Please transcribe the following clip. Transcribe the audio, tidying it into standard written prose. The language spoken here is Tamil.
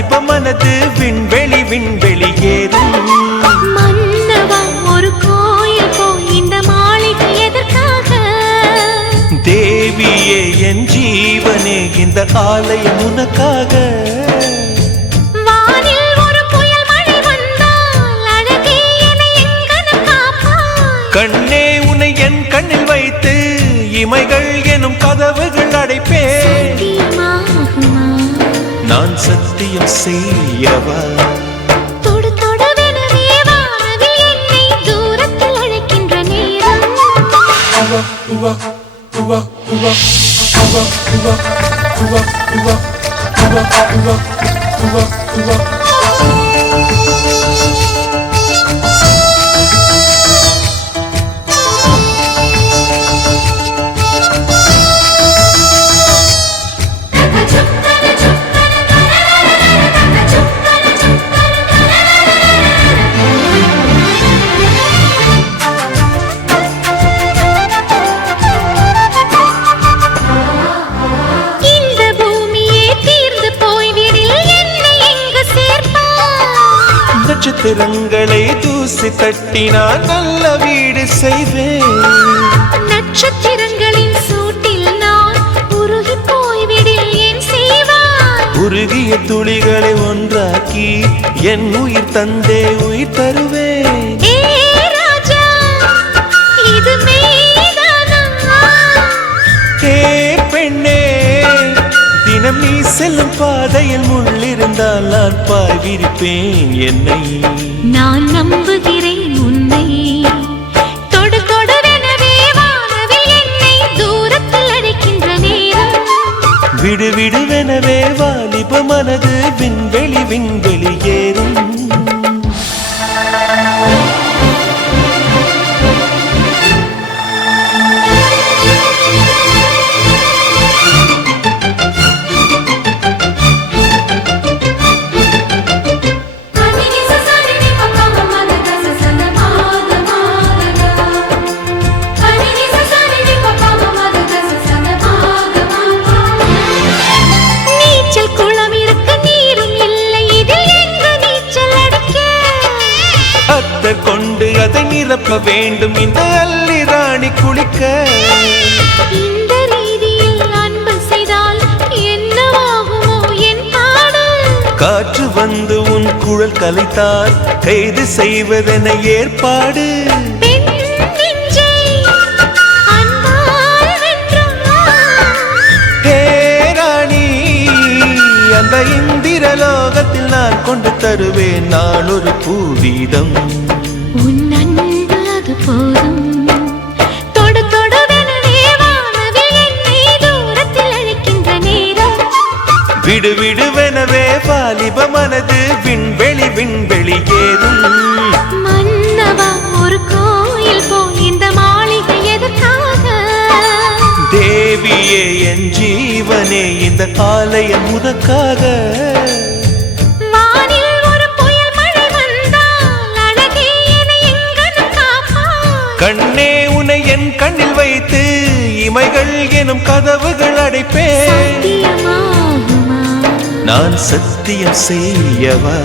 வாலிப மனது விண்வெளி விண்வெளி ஏறும். மன்னவா ஒரு கோயில் போய் இந்த மாளிகை எதற்காக? தேவியே என் ஜீவனே இந்த ஆலயம் உனக்காக. வானில் ஒரு புயல் மழை வந்தால் அழகே என்னை எங்கனம் காப்பாய். கண்ணே உன்னை என் கண்ணில் வைத்து இமைகள் எனும் கதவுகள் அடைப்பேன். நான் சத்தியம் செய்யவா? தொடு தொடுவெனவே வானவில் என்னை தூரத்தில் அழைக்கின்ற நேரம். நட்சத்திரங்களை தூசி தட்டினால் நல்ல வீடு செய்வேன். நட்சத்திரங்களின் சூட்டில் நான் உருகி போய்விடில் என் செய்வாய். உருகிய துளிகளை ஒன்றாக்கி என் உயிர் தந்தே உயிர் தருவேன். ஏ ராஜா இது மெய்தானா? ஏ பெண்ணே தினம் நீ செல்லும் பாதையில் முள்ளிருந்தால் நான் பாய்விருப்பேன். என்னை நான் நம்புகிறேன் உன்னை. தொடு தொடுவெனவே வானவில் என்னை தூரத்தில் அழைக்கின்ற நேரம். விடு விடுவெனவே வாலிப மனது விண்வெளி விண்வெளி ஏறும். கொண்டு அதை நிரப்ப வேண்டும் இந்த அல்லி ராணி குளிக்க. இந்த ரீதியில் அன்பு செய்தால் என்னவாகுமோ என் பாடு? காற்று வந்து உன் குழல் கலைத்தால் கைது செய்வதென ஏற்பாடு. அந்த இந்திரலோகத்தில் நான் கொண்டு தருவேன் நான் ஒரு பூவீதம். உன் அன்பு அது போதும். தொடு தொடுவெனவே வானவில் என்னை தூரத்தில் அழைக்கின்ற நேரம். விடு விடுவெனவே வாலிப மனது விண்வெளி விண்வெளி ஏறும். மன்னவா ஒரு கோயில் போய் இந்த மாளிகை எதற்காக? தேவியே என் ஜீவனே இந்த ஆலயம் உனக்காக. வானில் ஒரு புயல் மழை வந்தால் அழகே என்னை எங்கனம் காப்பாய். கண்ணே உன்னை என் கண்ணில் வைத்து இமைகள் எனும் கதவுகள் அடைப்பேன். சத்தியமாகுமா? நான் சத்தியம் செய்யவா?